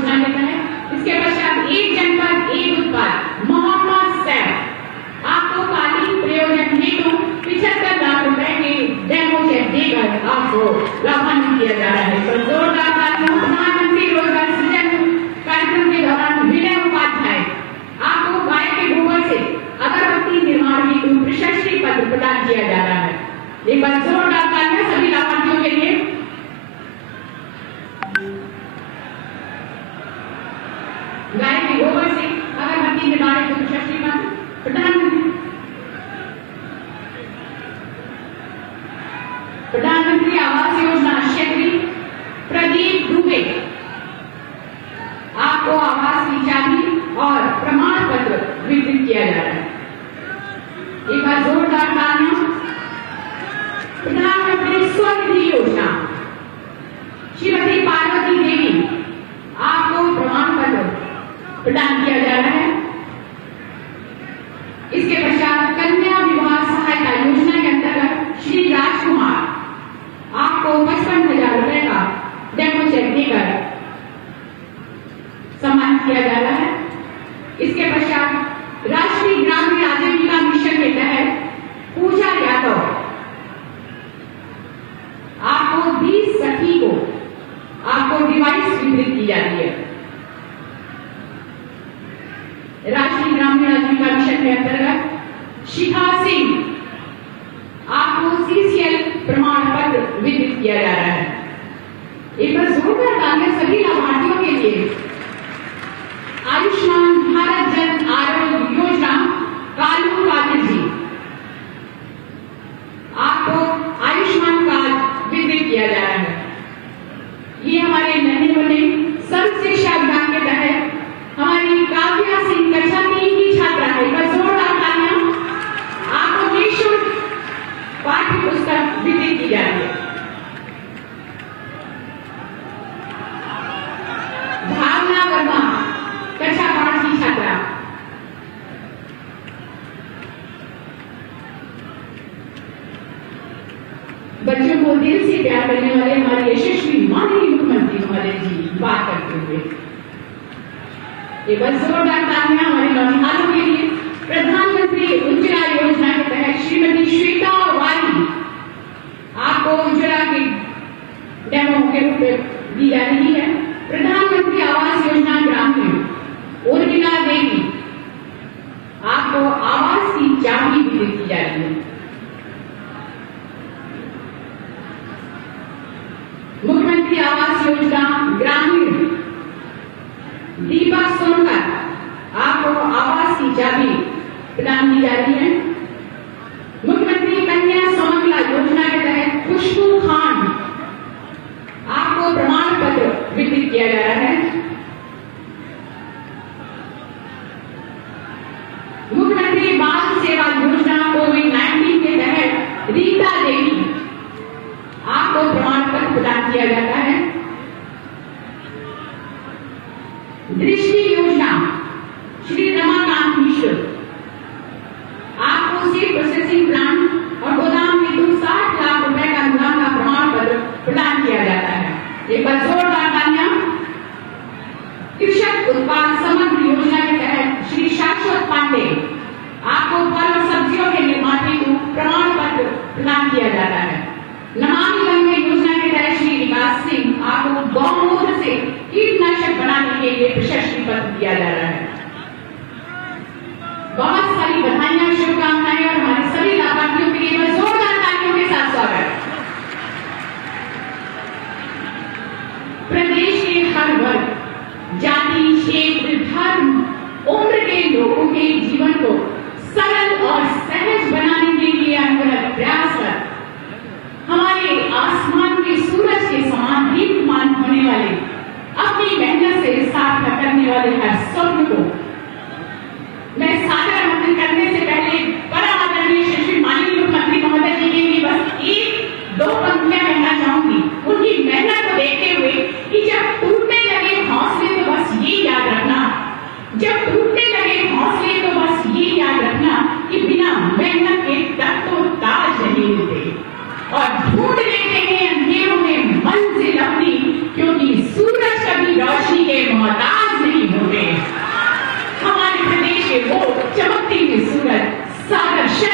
योजना के तहत। इसके पश्चात एक जनपद एक उत्पाद मोहम्मद सैफ आपको कालीन प्रयोजन हेतु 75 लाख रुपए के डेमो चेक देकर आपको लाभान्वित किया जा रहा है। तो जोरदार तालियां। प्रधानमंत्री रोजगार सृजन कार्यक्रम के दौरान विनय उपाध्याय आपको गाय के गोबर से अगरबत्ती निर्माण हेतु प्रशस्ति पत्र प्रदान किया जा रहा है। एक बार जोरदार तालियां सभी लाभार्थियों के लिए। गाय के गोबर से अगरबत्ती निर्माण हेतु प्रशस्ति पत्र प्रधानमंत्री आवास योजना क्षेत्रीय प्रदीप दुबे आपको आवास की चाबी और प्रमाण पत्र वितरित किया जा रहा है। एक बार जोरदार तालियां। प्रधानमंत्री स्वनिधि योजना श्रीमती पार्वती देवी आपको प्रमाण पत्र प्रदान किया जा रहा है। इसके पश्चात कन्या विवाह सहायता योजना के अंतर्गत श्री राजकुमार आपको 55,000 रुपए का डेमो चेक देकर सम्मानित किया जा रहा है। इसके पश्चात राष्ट्रीय ग्रामीण आजीविका मिशन के तहत पूजा यादव आपको 20 सखी को आपको डिवाइस वितरित की जाती है। राष्ट्रीय ग्रामीण आजीविका मिशन के अंतर्गत शिखा सिंह आपको CCL प्रमाण पत्र वितरित किया जा रहा है। एक बार जोरदार तालियां सभी लाभार्थियों के लिए। आयुष्मान भारत जन आरोग्य योजना कालू कादिर जी आपको आयुष्मान कार्ड वितरित किया जा रहा है। ये हमारे नन्हे मुन्ने सर्व शिक्षा अभियान के तहत हमारी काव्या सिंह कक्षा 3 की छात्रा है। एक बार जोरदार तालियां। आपको निःशुल्क पाठ्य पुस्तक वितरित की जा रही है। भावना वर्मा कक्षा 5 की छात्रा। बच्चों को दिल से प्यार करने वाले हमारे यशस्वी माननीय मुख्यमंत्री महोदय जी बात करते हुए एक बार जोरदार तालियां हमारे नौनिहालों के लिए। प्रधानमंत्री उज्ज्वला योजना के तहत श्रीमती श्वेता वाली आपको उज्ज्वला की डेमो के रूप में दी जा रही है। प्रधानमंत्री आवास योजना ग्रामीण उर्मिला देवी आपको आवास की चाबी वितरित की जा रही है। मुख्यमंत्री आवास योजना ग्रामीण दीपक सोनकर आपको आवास की चाबी प्रदान की जा रही है। मुख्यमंत्री कन्या सुमंगला योजना के तहत खुशबू खान आपको प्रमाण पत्र वितरित किया जा रहा है। मुख्यमंत्री बाल सेवा योजना कोविड-19 के तहत रीता देवी आपको प्रमाण पत्र प्रदान किया जाता है। दृष्टि योजना श्री रमाकांत मिश्र आपको सीड प्रोसेसिंग प्लांट और गोदाम हेतु 60 लाख रुपए का अनुदान का प्रमाण पत्र प्रदान किया जाता है। एक बार जोरदार तालियां। कृषक उत्पाद समग्र योजना के तहत श्री शाश्वत पांडे आपको फल और सब्जियों के निर्माण हेतु प्रमाण पत्र प्रदान किया जाता है। नमामि गंगे योजना के तहत श्री विकास सिंह आपको गौमूत्र से कीटनाशक बनाने के लिए प्रशस्ति पत्र दिया जा रहा है। बहुत सारी बधाइयां, शुभकामनाएं और हमारे सभी लाभार्थियों के लिए जोरदार तालियों के साथ स्वागत। प्रदेश के हर वर्ग, जाति, क्षेत्र, धर्म, उम्र के लोगों के जीवन को सरल और सहज बनाने के लिए अनवरत प्रयासरत हमारे आसमान के सूरज के समान दीप्तमान होने वाले, अपनी मेहनत से सार्थक करने वाले हर स्वप्न को मैं सादर आमंत्रित करने से पहले परम आदरणीय श्री माननीय मुख्यमंत्री महोदय जी के लिए बस 1-2 पंक्तियां कहना चाहूंगी। उनकी मेहनत को देखते हुए कि जब टूटने लगे हौसले तो बस ये याद रखना, जब टूटने लगे हौसले तो बस ये याद रखना कि बिना मेहनत के तक तो ताज नहीं मिलते और ढूंढ लेते हैं अंधेरों में मंजिल अपनी, क्योंकि सूरज कभी रोशनी के मोहताज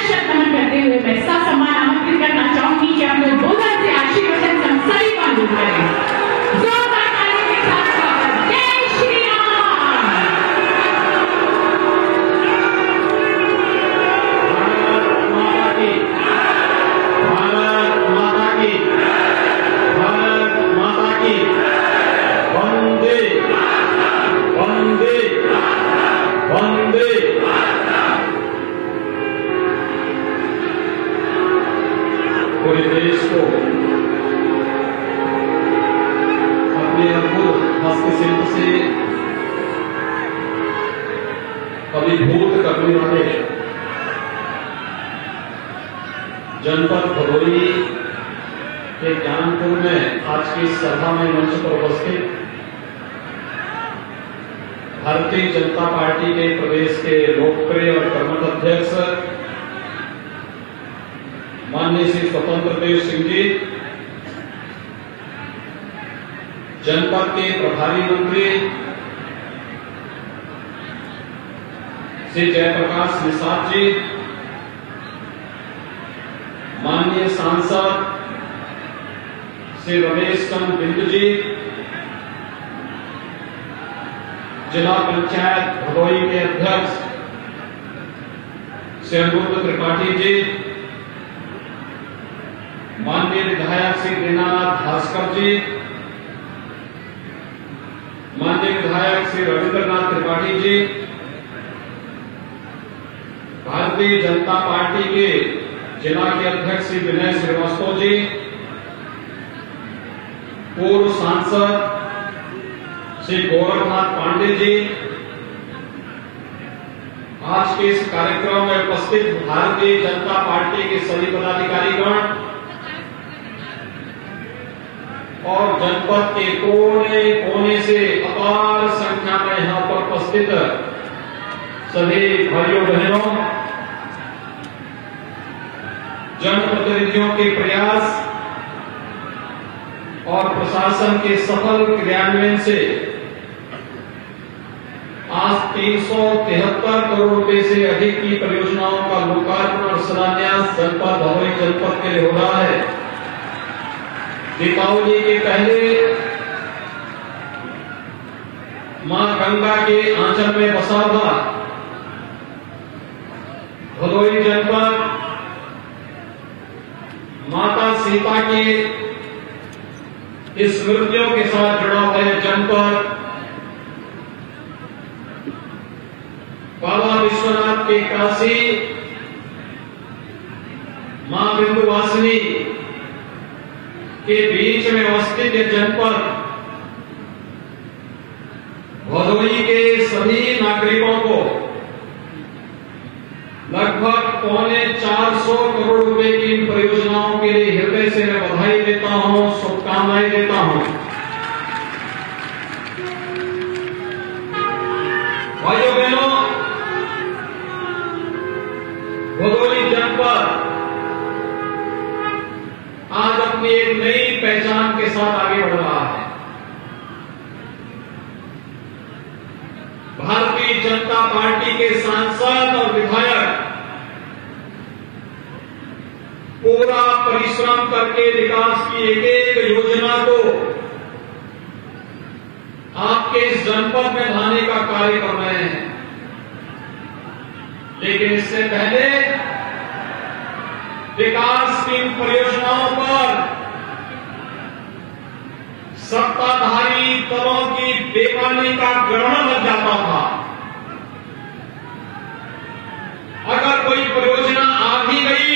शत नमन करते हुए मैं ससम्मान आमंत्रित करना चाहूंगी कि आप लोग बुलंद से आशीर्वचन हम सभी का अनुरोध करें। जोरदार ताली के साथ स्वागत। जय श्री राम। भारत माता की, भारत माता की, वंदे वंदे वंदे। पूरे देश को अपने अद्भुत हस्तशिल्प से अभिभूत करने वाले जनपद भदोही के ज्ञानपुर में आज की सभा में मंच पर उपस्थित भारतीय जनता पार्टी के प्रदेश के लोकप्रिय और कर्मठ अध्यक्ष माननीय श्री स्वतंत्र देव सिंह जी, जनपद के प्रभारी मंत्री श्री जयप्रकाश निषाद जी, माननीय सांसद श्री रमेश चंद्र बिंदु जी, जिला पंचायत भदोही के अध्यक्ष श्री अनिरुद्ध त्रिपाठी जी, माननीय विधायक श्री दीनानाथ भास्कर जी, माननीय विधायक श्री रविंद्रनाथ त्रिपाठी जी, भारतीय जनता पार्टी के जिला के अध्यक्ष श्री विनय श्रीवास्तव जी, पूर्व सांसद श्री गोरखनाथ पांडे जी, आज के इस कार्यक्रम में उपस्थित भारतीय जनता पार्टी के सभी पदाधिकारीगण और जनपद के कोने कोने से अपार संख्या में यहां पर उपस्थित सभी भाइयों बहनों, जनप्रतिनिधियों के प्रयास और प्रशासन के सफल क्रियान्वयन से आज 373 करोड़ रुपए से अधिक की परियोजनाओं का लोकार्पण और शिलान्यास जनपद भदोही जनपद के लिए हो रहा है। दीपावली के पहले मां गंगा के आंचल में बसा हुआ भदोही जनपद, माता सीता की स्मृतियों के साथ जुड़ा हुआ है जनपद, बाबा विश्वनाथ के काशी, मां विंध्यवासिनी के बीच में अवस्थित ये जनपद भदोही के सभी नागरिकों को लगभग 450 करोड़ रुपए की इन परियोजनाओं के लिए हृदय से मैं बधाई देता हूं, शुभकामनाएं देता हूं। भाइयों बहनों, भदोही जनपद आज अपनी एक नई पहचान के साथ आगे बढ़ रहा है। भारतीय जनता पार्टी के सांसद और विधायक पूरा परिश्रम करके विकास की एक एक योजना को आपके इस जनपद में लाने का कार्य कर रहे हैं। लेकिन इससे पहले विकास की इन परियोजनाओं पर सत्ताधारी दलों की बेईमानी का ग्रहण लग जाता था। अगर कोई परियोजना आ भी गई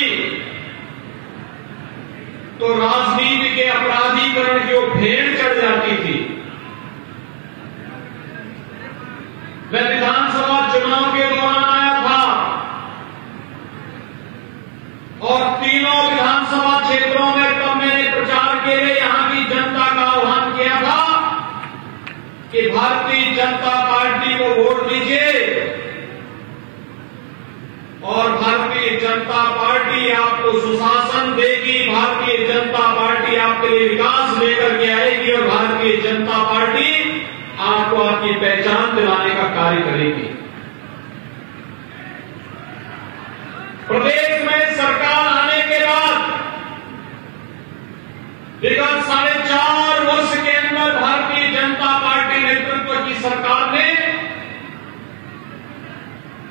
तो राजनीति के अपराधीकरण की वो भेड़ चढ़ जाती थी। मैं विधानसभा चुनाव के दौरान आया था और तीनों विधानसभा क्षेत्रों में तब मैंने प्रचार के लिए यहां की जनता का आह्वान किया था कि भारतीय जनता पार्टी को वोट दीजिए और भारतीय जनता पार्टी आपको सुशासन देगी, भारतीय जनता पार्टी आपके लिए विकास लेकर के आएगी और भारतीय जनता पार्टी आपको आपकी पहचान दिलाने का कार्य करेगी। प्रदेश में विगत 4.5 वर्ष के अंदर भारतीय जनता पार्टी नेतृत्व की सरकार ने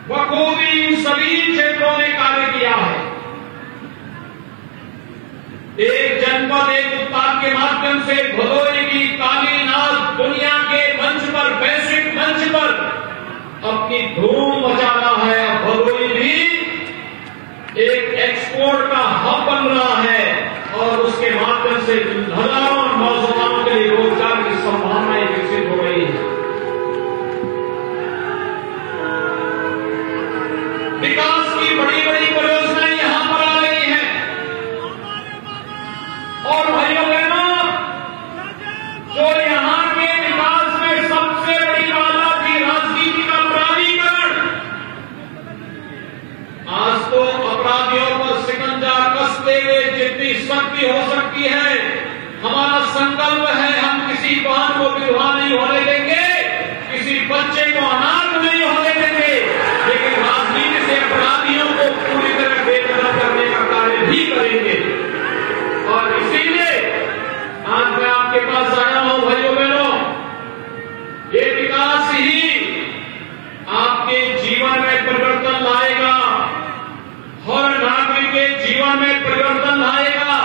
बखूबी इन सभी क्षेत्रों में कार्य किया है। एक जनपद एक उत्पाद के माध्यम से भदोही की काली नाच दुनिया के मंच पर, वैश्विक मंच पर अपनी धूम मचाना है। अब भदोही भी एक एक्सपोर्ट का हब बन रहा है और उसके माध्यम से हजारों नौजवानों के लिए रोजगार की संभावनाएं विकसित हो रही है। विकास की बड़ी बड़ी परियोजनाएं यहां पर आ रही हैं और भाइयों बहनों, जो यहां के विकास में सबसे बड़ी बाधा थी राजनीति का प्राधिकरण, आज तो अपराधियों पर शिकंजा कसते हुए जितनी शक्ति हो सकती है, हमारा संकल्प है हम किसी बहन को विधवा नहीं होने देंगे, किसी बच्चे को अनाथ नहीं होने देंगे, लेकिन राजनीति से अपराधियों को पूरी तरह बेदखल करने का कार्य भी करेंगे। और इसीलिए आज मैं आपके पास आया हूं भाइयों बहनों, ये विकास ही आपके जीवन में परिवर्तन लाएगा, हर नागरिक के जीवन में परिवर्तन लाएगा,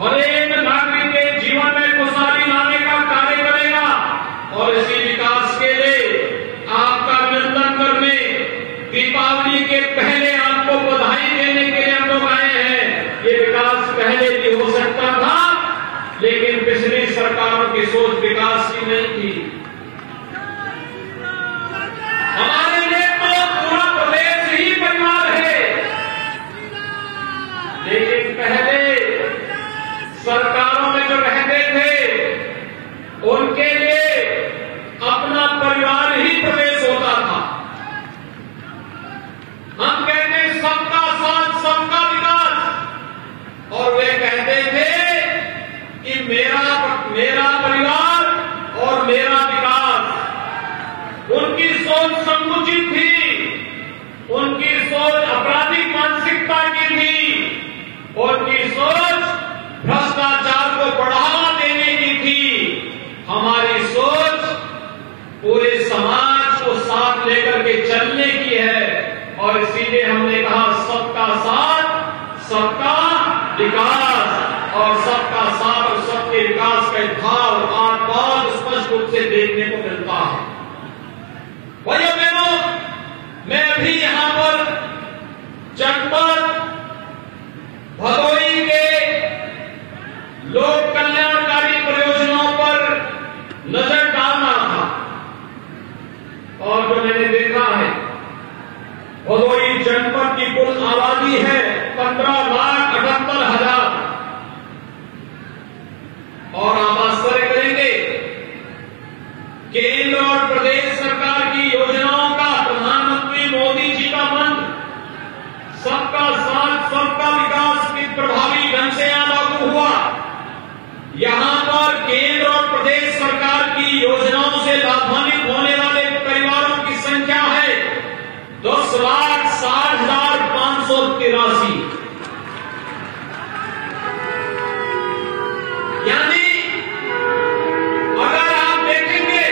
हर एक नागरिक के जीवन में खुशहाली लाने का कार्य करेगा। और इसी विकास के लिए आपका अभिनंदन करने, दीपावली के पहले आपको बधाई देने के लिए हम लोग आए हैं। ये विकास पहले भी हो सकता था, लेकिन पिछली सरकारों की सोच विकास की नहीं थी। हमारे लिए तो पूरा प्रदेश ही परिवार है, लेकिन पहले सरकारों में जो रहते थे उनके लिए अपना परिवार ही प्रदेश होता था। हम कहते सबका साथ सबका विकास, और वे कहते थे कि मेरा परिवार और मेरा विकास। उनकी सोच संकुचित थी, उनकी सोच आपराधिक मानसिकता की थी, उनकी सोच भ्रष्टाचार को बढ़ावा देने की थी। हमारी सोच पूरे समाज को साथ लेकर के चलने की है और इसीलिए हमने कहा सबका साथ सबका विकास, और सबका साथ और सबके विकास का भाव आज बहुत स्पष्ट रूप से देखने को मिलता है। भाइयों बहनों, मैं अभी यहां पर जनपद भदोही के लोक कल्याणकारी परियोजनाओं पर नजर डाल रहा था और जो मैंने देखा है, भदोही जनपद की कुल आबादी है 15,78,000 और आप आश्चर्य करेंगे, केंद्र और प्रदेश सरकार की योजनाओं का प्रधानमंत्री मोदी जी का मंत्र सबका साथ सबका विकास की प्रभावी ढंग से यहां लागू हुआ। यहां पर केंद्र और प्रदेश सरकार की योजनाओं से लाभान्वित होने वाले परिवारों की संख्या है 10,60,583। यानी अगर आप देखेंगे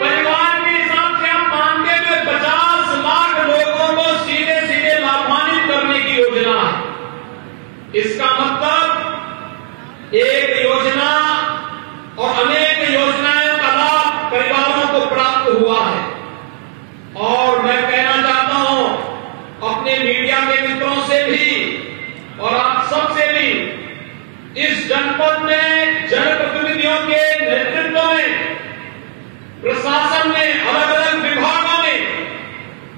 परिवार के हिसाब से आप मानते हुए 50 लाख लोगों को सीधे सीधे लाभान्वित करने की योजना है। इसका मतलब एक योजना और अनेक योजनाओं का लाभ परिवारों को प्राप्त हुआ है। और मैं कहना चाहता हूं अपने मीडिया के मित्रों से भी और आप सबसे भी, इस जनपद में जनप्रतिनिधियों के नेतृत्व में, प्रशासन में, अलग अलग विभागों में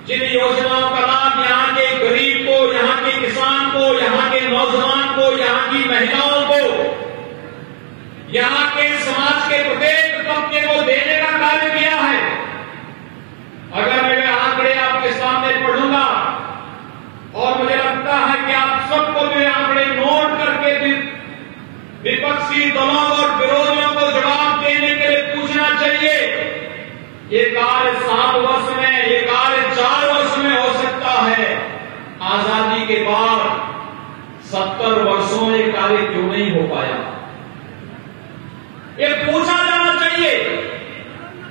जिन योजनाओं का लाभ यहां के गरीब को, यहां के किसान को, यहां के नौजवान को, यहां की महिलाओं को, यहां के समाज के प्रत्येक तबके को देने का कार्य किया है। अगर मैं वे आंकड़े आपके सामने पढ़ूंगा और मुझे लगता है कि आप सबको वे आंकड़े नोट करके विपक्षी दलों और विरोधियों को जवाब देने के लिए पूछना चाहिए। ये कार्य 7 वर्ष में, ये कार्य 4 वर्ष में हो सकता है। आजादी के बाद 70 वर्षों वर्षों में कार्य क्यों नहीं हो पाया? ये पूछा जाना चाहिए।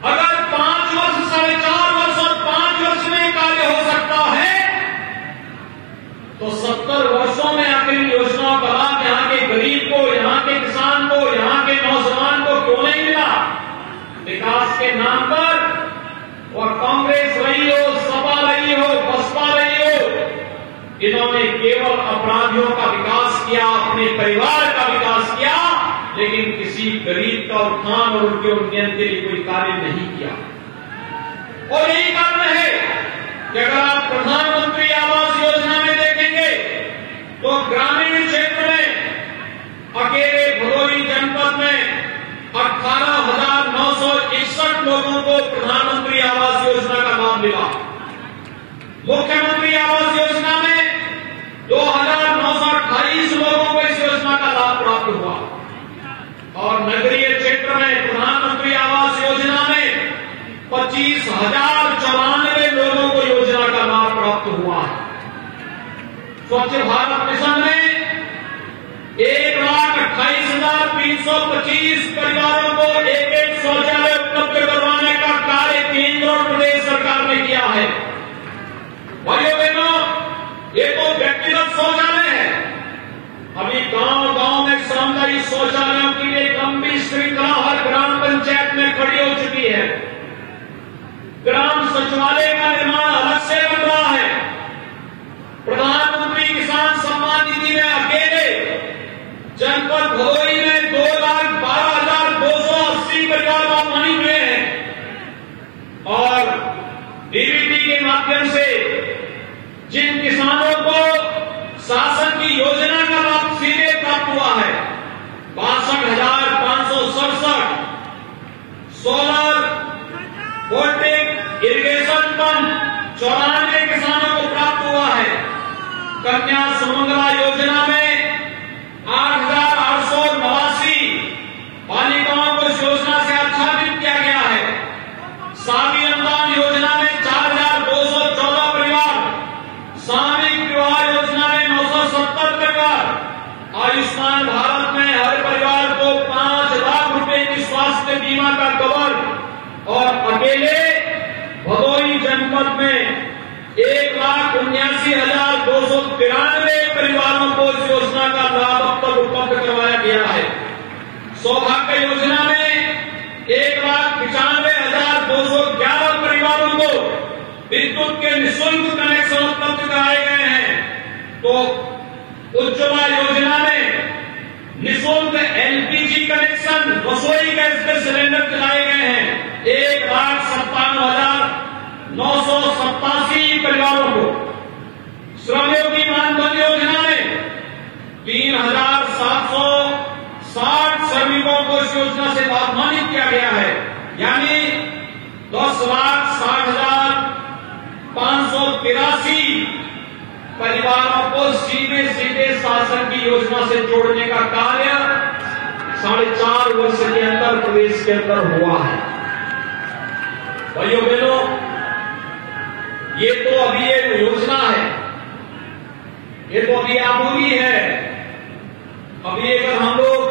अगर 5 वर्ष, 4.5 वर्ष और 5 वर्ष में कार्य हो सकता है तो 70 वर्षों में आखिर इन योजनाओं का लाभ यहां के गरीब को, यहां के किसान को, यहां के नौजवान को क्यों नहीं मिला? विकास के नाम पर वह कांग्रेस रही हो, सपा रही हो, बसपा रही हो, इन्होंने केवल अपराधियों का विकास किया, अपने परिवार का विकास किया, लेकिन किसी गरीब का उत्थान और उनके उन्नयन के लिए कोई कार्य नहीं किया। और यही कारण है कि अगर आप प्रधानमंत्री आवास योजना में देखेंगे तो ग्रामीण क्षेत्र में अकेले भदोही जनपद में 18,961 लोगों को प्रधानमंत्री आवास योजना का लाभ मिला। मुख्यमंत्री आवास योजना में 2,928 लोगों को इस योजना का लाभ प्राप्त हुआ और नगरीय क्षेत्र में प्रधानमंत्री आवास योजना में 25,094 लोगों को योजना का लाभ प्राप्त हुआ है। स्वच्छ भारत मिशन में 1,28,325 परिवारों को एक शौचालय उपलब्ध करवाने का कार्य केंद्र और प्रदेश सरकार ने किया है। भाइयों बहनों, ये तो व्यक्तिगत शौचालय है। अभी गांव-गांव में सामुदायिक शौचालयों की एक लंबी श्रृंखला हर ग्राम पंचायत में खड़ी हो चुकी है। ग्राम सचिवालय का निर्माण अलग से बन रहा है। प्रधानमंत्री किसान सम्मान निधि में अकेले जनपद भदोही में 2,12,280 परिवार लाभान्वित हुए हैं और डीबीटी के माध्यम से जिन किसानों को शासन की योजना का लाभ सीधे प्राप्त हुआ है 62,567 सोलर वोल्टेक इरिगेशन पंप 94 किसानों को प्राप्त हुआ है। कन्या सुमंगला योजना में 8,889 बालिकाओं को इस योजना से आच्छादित किया गया है। शादी अनुदान योजना में 4,214 परिवार, सामूहिक विवाह योजना में 970 परिवार, आयुष्मान भारत में हर परिवार को 5 लाख रुपए की स्वास्थ्य बीमा का कवर और अकेले भदोही जनपद में 1,79,293 परिवारों को इस योजना का लाभ अब तक उपलब्ध करवाया गया है। सौभाग्य योजना में 1,95,211 परिवारों को विद्युत के निःशुल्क कनेक्शन उपलब्ध कराए गए हैं। तो उज्ज्वला योजना में निःशुल्क एलपीजी कनेक्शन, रसोई गैस के सिलेंडर दिलाए गए हैं 1,57,987 परिवारों को। श्रमयोगी मानधन योजना में 3,760 श्रमिकों को इस योजना से लाभान्वित किया गया है, यानी 10,60,583 परिवारों को सीधे शासन की योजना से जोड़ने का कार्य 4.5 वर्ष के अंदर प्रदेश के अंदर हुआ है। भाइयों बहनों, ये तो अभी एक योजना है, ये तो अभी आधुरी है। अभी अगर हम लोग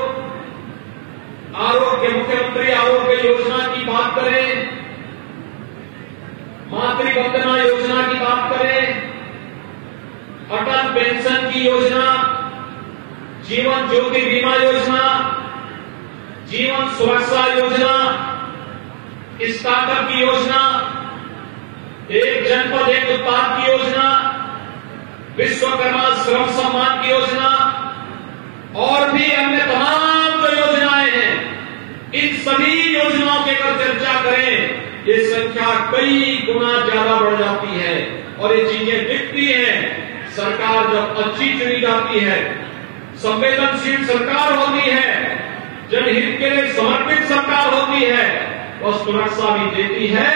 मुख्यमंत्री आरोग्य योजना की बात करें, मातृवंदना योजना की बात करें, अटल पेंशन की योजना, जीवन ज्योति बीमा योजना, जीवन सुरक्षा योजना, स्टार्टअप की योजना, एक जनपद एक उत्पाद की योजना, विश्वकर्मा श्रम सम्मान की योजना और भी अन्य तमाम जो योजनाएं हैं, इन सभी योजनाओं की अगर चर्चा करें, ये संख्या कई गुना ज्यादा बढ़ जाती है और ये चीजें दिखती हैं। सरकार जब अच्छी चुनी जाती है, संवेदनशील सरकार होती है, जनहित के लिए समर्पित सरकार होती है, वो सुरक्षा भी देती है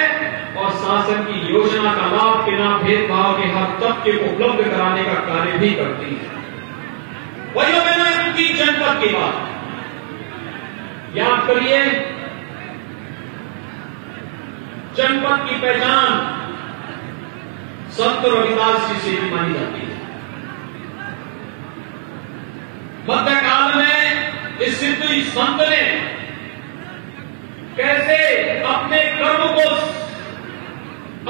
और शासन की योजना का लाभ बिना भेदभाव के हर तबके को उपलब्ध कराने का कार्य भी करती है। वही मैंने इनकी जनपद की बात याद करिए। जनपद की पहचान संत रविदास जी से भी मानी जाती है। मध्यकाल में इस सिद्ध संत ने कैसे अपने कर्म को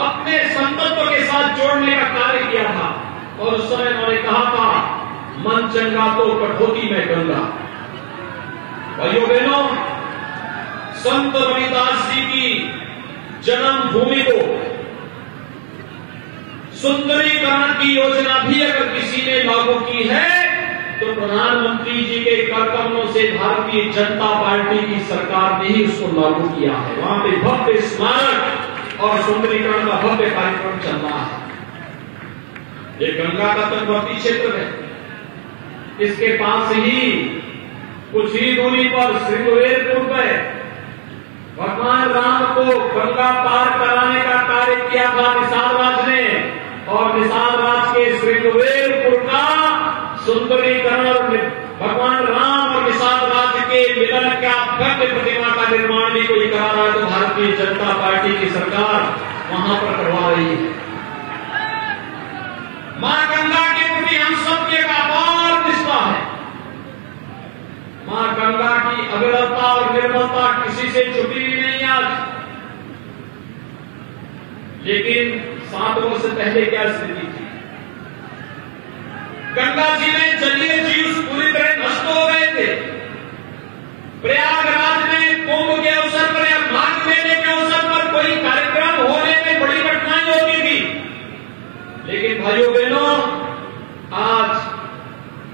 अपने संतत्व के साथ जोड़ने का कार्य किया था। और उस समय उन्होंने कहा था, मन चंगा तो कठौती में गंगा। भाइयों बहनों, संत रविदास जी की जन्मभूमि को सुंदरीकरण की योजना भी अगर किसी ने लागू की है तो प्रधानमंत्री जी के कार्यक्रमों से भारतीय जनता पार्टी की सरकार ने ही उसको लागू किया है। वहां पे भव्य स्मारक और सुंदरीकरण का भव्य कार्यक्रम चल रहा है। ये गंगा का तटवर्ती क्षेत्र है। इसके पास ही कुछ ही दूरी पर श्रृंगवेरपुर में भगवान राम को गंगा पार कराने का कार्य किया था निषाद राज ने। और निषाद राज के श्रृंगवेरपुर का सुंदरीकरण और भगवान राम और निषाद राज के मिलन का भव्य प्रतिमा का निर्माण भी कोई करा रहा है तो भारतीय जनता पार्टी की सरकार वहां पर करवा रही है। मां गंगा के प्रति हम सबके एक अपार निष्ठा है। मां गंगा की अविरलता और निर्मलता किसी से छुपी हुई नहीं आज। लेकिन 7 वर्ष पहले क्या स्थिति थी? गंगा जी में जलीय जीव पूरी तरह नष्ट हो गए थे। प्रयागराज में कुंभ के अवसर पर या माघ मेले के अवसर पर कोई कार्यक्रम होने में बड़ी कठिनाई होती थी। लेकिन भाइयों बहनों, आज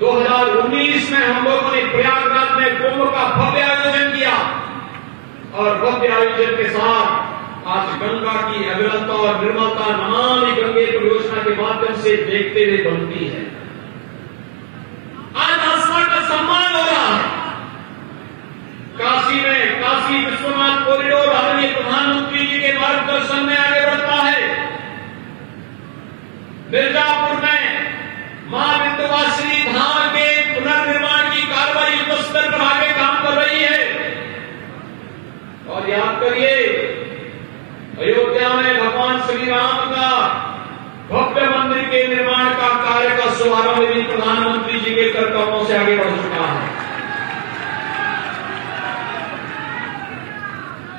2019 में हम लोगों ने प्रयागराज में कुंभ का भव्य आयोजन किया और भव्य आयोजन के साथ आज गंगा की अविरलता और निर्मलता नमामि गंगे परियोजना के माध्यम से देखते हुए बनती है। आज आसमान का सम्मान हो रहा है। काशी में काशी विश्वनाथ कॉरिडोर आदरणीय प्रधानमंत्री जी के मार्गदर्शन में आगे बढ़ता है। मिर्जापुर में मां विंध्यवासिनी धाम के पुनर्निर्माण की कार्रवाई युद्ध स्तर पर आगे काम कर रही है। और याद करिए, अयोध्या में भगवान श्री राम का भव्य मंदिर के निर्माण का कार्य का शुभारंभ भी प्रधानमंत्री जी के कर्तव्यों से आगे बढ़ चुका है।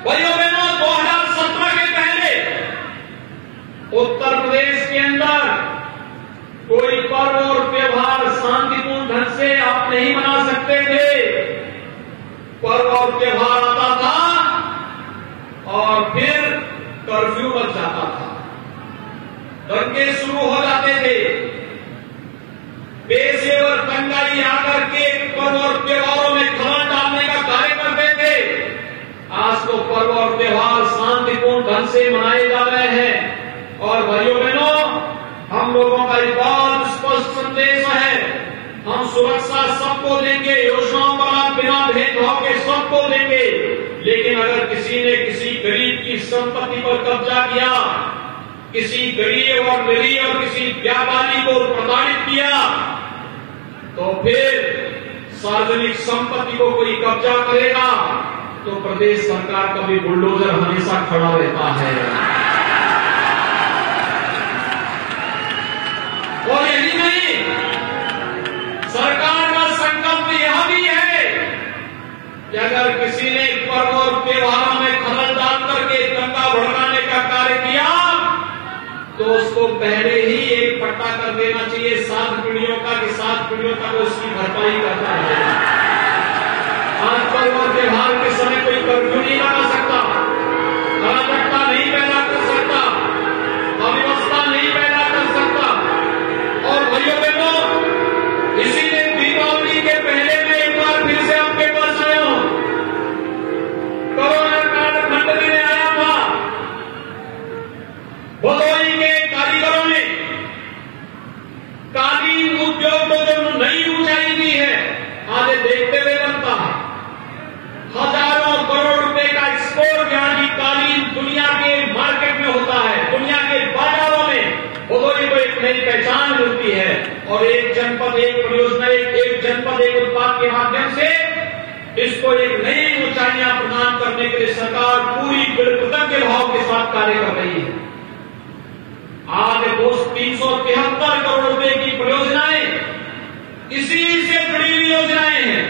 भाइयों बहनों, 2017 के पहले उत्तर प्रदेश के अंदर कोई पर्व और त्योहार शांतिपूर्ण ढंग से आप नहीं मना सकते थे। पर्व और त्योहार आता था और फिर कर्फ्यू लग जाता था, दंगे शुरू हो जाते थे, पेशेवर दंगाई आकर के पर्व और त्योहारों में खलल डालने का कार्य करते थे। आज तो पर्व और त्योहार शांतिपूर्ण ढंग से मनाए जा रहे हैं। और भाइयों बहनों, हम लोगों का एक बहुत स्पष्ट संदेश है, हम सुरक्षा सबको देंगे, योजनाओं का लाभ बिना भेदभाव के सबको देंगे। लेकिन अगर किसी ने किसी गरीब की संपत्ति पर कब्जा किया, किसी गरीब और निरीह और किसी व्यापारी को प्रताड़ित किया, तो फिर सार्वजनिक संपत्ति को कोई कब्जा करेगा तो प्रदेश सरकार का भी बुलडोजर हमेशा खड़ा रहता है। और यही नहीं, सरकार का संकल्प यह भी है कि अगर किसी ने पर्व और त्योहारों में खलल डाल करके दंगा भड़काने का कार्य किया तो उसको पहले ही एक पट्टा कर देना चाहिए 7 पीढ़ियों का, कि 7 पीढ़ियों तक उसकी भरपाई करता है। आज पर्व और त्योहार के समय कोई कर्फ्यू नहीं लगा सकता, अराजकता नहीं पैदा कर सकता, अव्यवस्था नहीं पैदा कर सकता। और भाइयों बहनों, इसीलिए दीपावली के पहले मैं एक बार फिर से आपके पास आया हूं। कोरोना काल खंड में आया था, भदोही के कारीगरों ने कालीन उद्योग को जो नई ऊंचाई दी है, आज देखते हुए बनता है। हजारों करोड़ रुपए का एक्सपोर्ट यहाँ की कालीन दुनिया के मार्केट में होता है, दुनिया के बाजारों में भदोही को एक नई पहचान मिलती है। और एक जनपद एक परियोजना, एक जनपद एक उत्पाद के माध्यम से इसको एक नई ऊंचाइयां प्रदान करने के लिए सरकार पूरी कृतज्ञ भाव के साथ कार्य कर रही है। आज 373 करोड़ रुपए की परियोजनाएं इसी से जुड़ी हुई योजनाएं हैं।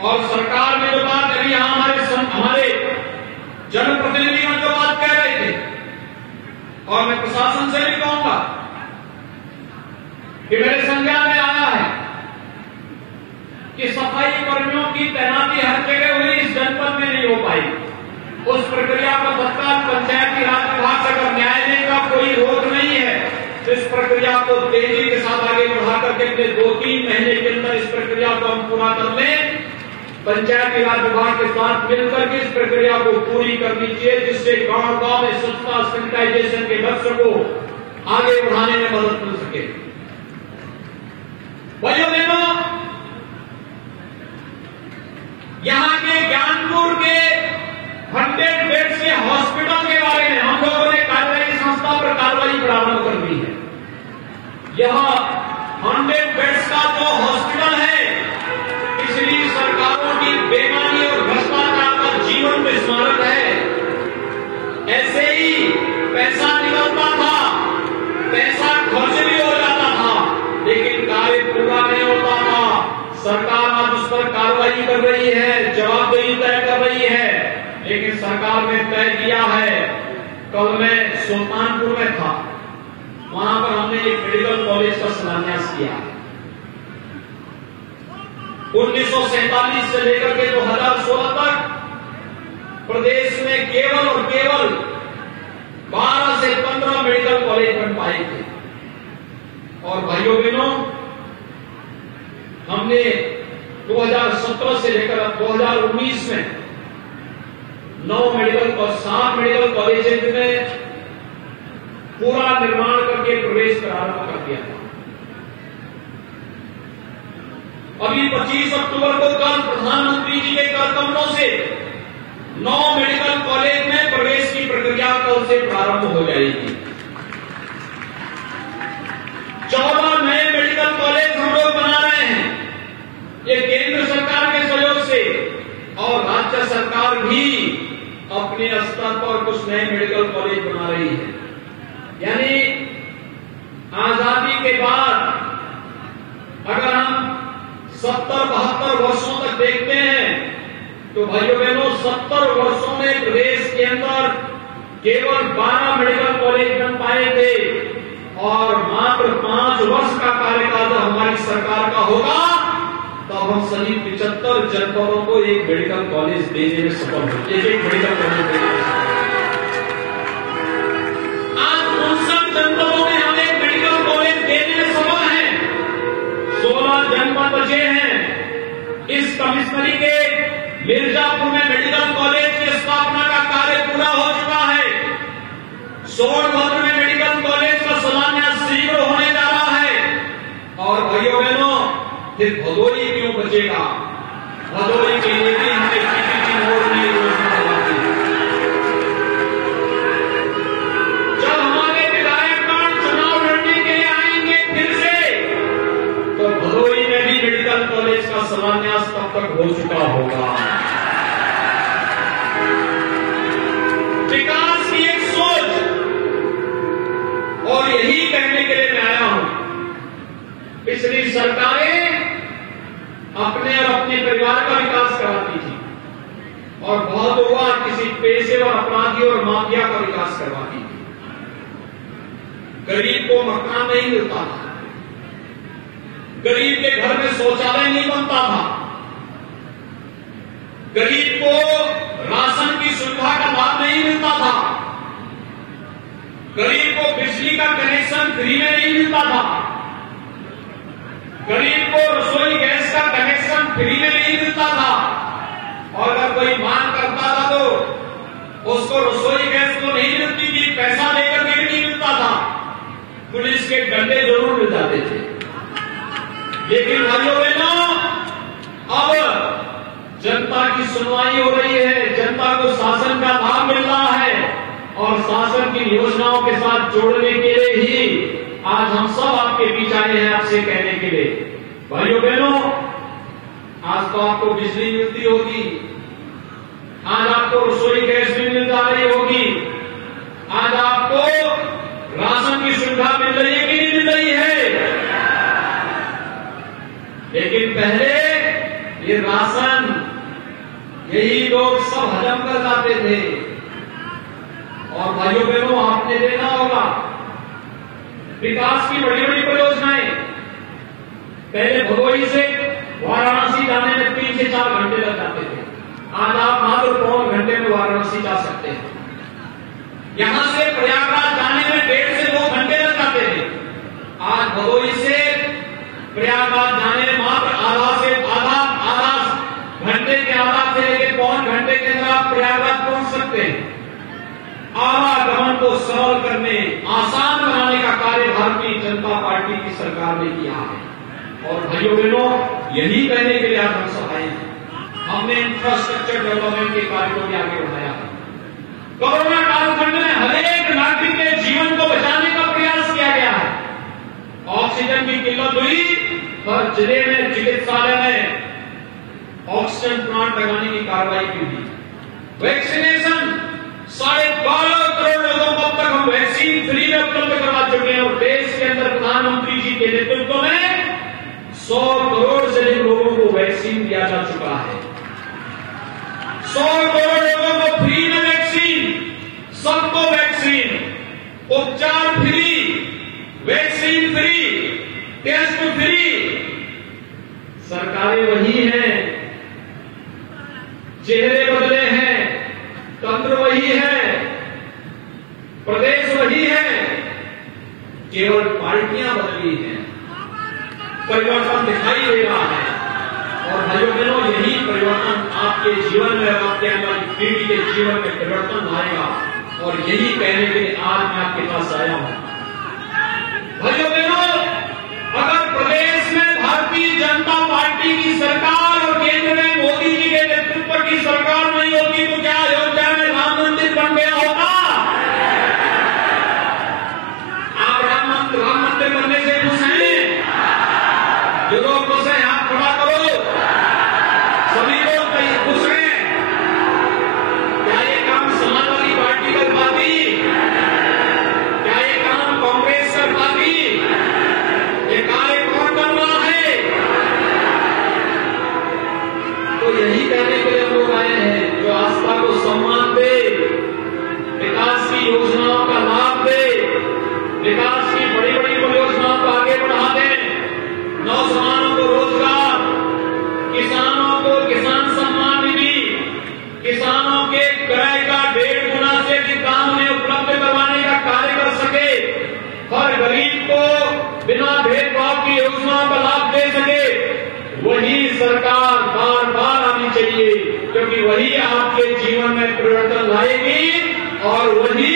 और सरकार में जो बात अभी यहां हमारे जनप्रतिनिधियों जो बात कह रहे थे, और मैं प्रशासन से भी कहूंगा कि मेरे संज्ञान में आया है कि सफाई कर्मियों की तैनाती हर जगह हुई, इस जनपद में नहीं हो पाई। उस प्रक्रिया को तत्काल पंचायती राज विभाग से अगर न्याय देने का कोई रोक नहीं है तो इस प्रक्रिया को तेजी के साथ आगे बढ़ा करके अपने 2-3 महीने के अंदर इस प्रक्रिया को हम पूरा कर लें। पंचायती राज विभाग के साथ मिलकर के इस प्रक्रिया को पूरी करनी चाहिए, जिससे गांव-गांव में स्वच्छता सैनिटाइजेशन के लक्ष्य को आगे बढ़ाने में मदद मिल सके। भाइयों बहनों, यहां के ज्ञानपुर के 100 बेड्स के हॉस्पिटल के बारे में हम लोगों ने कार्यवाही संस्था पर कार्रवाई प्रारंभ कर दी है। यह 100 बेड्स का जो हॉस्पिटल है, पिछली सरकारों की बेईमानी और भ्रष्टाचार का जीवन में स्मारक है। ऐसे ही पैसा निकलता था, पैसा खर्च भी हो जाता था, लेकिन कार्य पूरा नहीं होता था। सरकार आज उस पर कार्रवाई कर रही है, जवाबदेही तय कर रही है, लेकिन सरकार ने तय किया है। कल मैं सुल्तानपुर में था, वहां पर हमने एक मेडिकल कॉलेज का शिलान्यास किया। 1947 से लेकर के 2016 तक प्रदेश में केवल और केवल 12 से 15 मेडिकल कॉलेज बन पाए थे। और भाइयों बहनों, हमने 2017 से लेकर 2019 में 7 मेडिकल कॉलेज में पूरा निर्माण करके प्रवेश प्रारंभ कर दिया था। अभी 25 अक्टूबर को कल प्रधानमंत्री जी के कर कमलों से 9 मेडिकल कॉलेज में प्रवेश की प्रक्रिया कल से प्रारंभ हो जाएगी। 14 नए मेडिकल कॉलेज हम लोग बना रहे हैं, ये केंद्र सरकार के सहयोग से, और राज्य सरकार भी अपने स्तर पर कुछ नए मेडिकल कॉलेज बना रही है। यानी आजादी के बाद अगर हम 70-72 वर्षों तक देखते हैं तो भाइयों बहनों, 70 वर्षों में प्रदेश के अंदर केवल 12 मेडिकल कॉलेज बन पाए थे, और मात्र 5 वर्ष का कार्यकाल जब हमारी सरकार का होगा तब हम सभी 75 जनपदों को एक मेडिकल कॉलेज देने में सफल होंगे। एक मेडिकल कॉलेज देने में सफल। आज 59 जनपदों में हम एक मेडिकल कॉलेज देने में सफल हैं। 16 जनपद बचे हैं। इस कमिश्नरी के मिर्जापुर में मेडिकल कॉलेज की स्थापना का कार्य पूरा हो चुका है। सोनभद्र में मेडिकल कॉलेज का शिलान्यास शीघ्र होने जा रहा है। और भाइयों बहनों, फिर भदोही क्यों बचेगा? भदोही के लिए भी हमने पीपीपी मोड में योजना बनाई। जब हमारे विधायकगण चुनाव लड़ने के लिए आएंगे फिर से, तो भदोही में भी मेडिकल कॉलेज का शिलान्यास तब तक हो चुका होगा। विकास की एक सोच, और यही कहने के लिए मैं आया हूं। पिछली सरकारें अपने और अपने परिवार का विकास कराती थी, और बहुत हुआ किसी पेशेवर अपराधी और माफिया का विकास करवाती थी। गरीब को मकान नहीं मिलता था, गरीब के घर में शौचालय नहीं बनता था, गरीब को राशन की सुविधा का लाभ नहीं मिलता था, गरीब को बिजली का कनेक्शन फ्री में नहीं मिलता था, गरीब को रसोई गैस का कनेक्शन फ्री में नहीं मिलता था, और अगर कोई मांग करता था तो उसको रसोई गैस तो नहीं मिलती थी, पैसा लेकर के भी नहीं मिलता था, पुलिस के डंडे जरूर मिल जाते थे। लेकिन भाइयों बहनों, अब जनता की सुनवाई हो रही है, जनता को शासन का लाभ मिल रहा है, और शासन की योजनाओं के साथ जोड़ने के लिए ही आज हम सब आपके बीच आए हैं, आपसे कहने के लिए। भाइयों बहनों, आज तो आपको बिजली मिलती होगी, आज आपको रसोई गैस भी मिल जा रही होगी, आज आपको राशन की सुविधा मिल रही है कि नहीं मिल रही है? लेकिन पहले ये राशन यही लोग सब हजम कर जाते थे। और भाइयों बहनों, आपने देखा होगा विकास की बड़ी बड़ी परियोजनाएं पहले भदोही से वाराणसी जाने में 3 से 4 घंटे लग जाते थे। आज आप मात्र 3 घंटे में वाराणसी जा सकते हैं। यहां से प्रयागराज जाने में 1.5 से 2 घंटे लग जाते थे। आज भदोही से प्रयागराज जाने में मात्र आधा घंटे के आधा से लेकर 3 घंटे के अंदर आप प्रयागराज पहुंच सकते हैं। आवागमन को सरल करने, आसान बनाने का कार्य भारतीय जनता पार्टी की सरकार ने किया है। और भाइयों बहनों, यही कहने के लिए आज हम सब आए हैं। हमने इंफ्रास्ट्रक्चर डेवलपमेंट के कार्य को भी आगे बढ़ाया है। कोरोना कालखंड में हर एक नागरिक के जीवन को बचाने का प्रयास किया गया है। ऑक्सीजन की किल्लत हुई, हर जिले में चिकित्सालय में ऑक्सीजन प्लांट लगाने की कार्रवाई की गई। वैक्सीनेशन 12.5 करोड़ लोगों को अब तक हम वैक्सीन फ्री में उपलब्ध करवा चुके हैं। और देश के अंदर प्रधानमंत्री जी के नेतृत्व में 100 करोड़ से अधिक लोगों को वैक्सीन दिया जा चुका है। 100 करोड़ लोगों को फ्री में वैक्सीन, सबको वैक्सीन, उपचार free, vaccine free, test free. सरकारें वही हैं, चेहरे बदले हैं, तंत्र वही है, प्रदेश वही है, केवल पार्टियां बदली हैं। परिवर्तन दिखाई दे रहा है। और भाइयों बहनों, यही परिवर्तन आपके जीवन में, आपके आने वाली पीढ़ी के जीवन में परिवर्तन लाएगा। और यही कहने के लिए आज मैं आपके पास आया हूं। भाइयों बहनों, अगर प्रदेश में भारतीय जनता पार्टी की सरकार और केंद्र में मोदी जी के नेतृत्व की सरकार नहीं होती तो क्या अयोध्या में राम मंदिर बन गया होगा? आप राम मंदिर बनने से खुश हैं? जो लोग खुश हैं हाथ खड़ा करो। सभी लोग खुश हैं? क्या ये काम समाजवादी पार्टी कर पाती? क्या ये काम कांग्रेस कर पाती? ये कार्य कौन कर रहा है? तो यही कहने के लिए हम लोग आए हैं, जो आस्था को सम्मान दे, विकास की योजनाओं का लाभ दे, विकास की बड़ी बड़ी परियोजनाओं को आगे बढ़ा दे, नौजवानों को रोजगार, किसानों को किसान सम्मान निधि, किसानों के क्रय का 1.5 गुना से अधिक दाम उन्हें उपलब्ध करवाने का कार्य कर सके, हर गरीब को बिना भेदभाव की योजनाओं का लाभ दे सके। वही सरकार बार बार आनी चाहिए, क्योंकि वही आपके जीवन में परिवर्तन लाएगी। और वही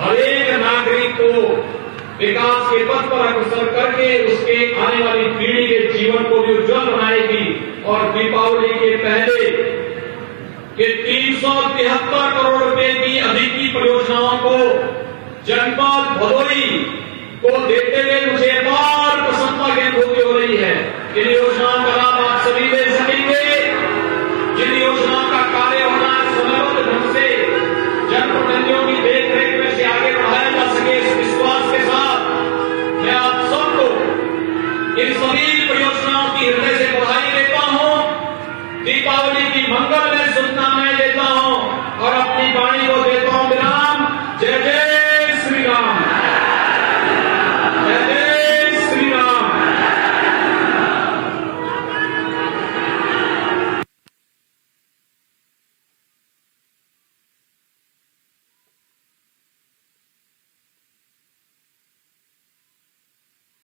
हर एक नागरिक को विकास के पथ पर अग्रसर करके उसके आने वाली पीढ़ी के जीवन को भी उज्जवल बनाएगी। और दीपावली के पहले के 373 करोड़ रुपए की अधिक की परियोजनाओं को जनपद भदोही को देते हुए मुझे अपार प्रसन्नता की अनुभूति हो रही है। इन योजनाओं का लाभ आप सभी ले सकेंगे। जिन योजनाओं का कार्य होना है समयबद्ध ढंग से जनप्रतिनिधियों की देखरेख में से आगे बढ़ाया जा सके, इस विश्वास के साथ मैं आप सबको इन सभी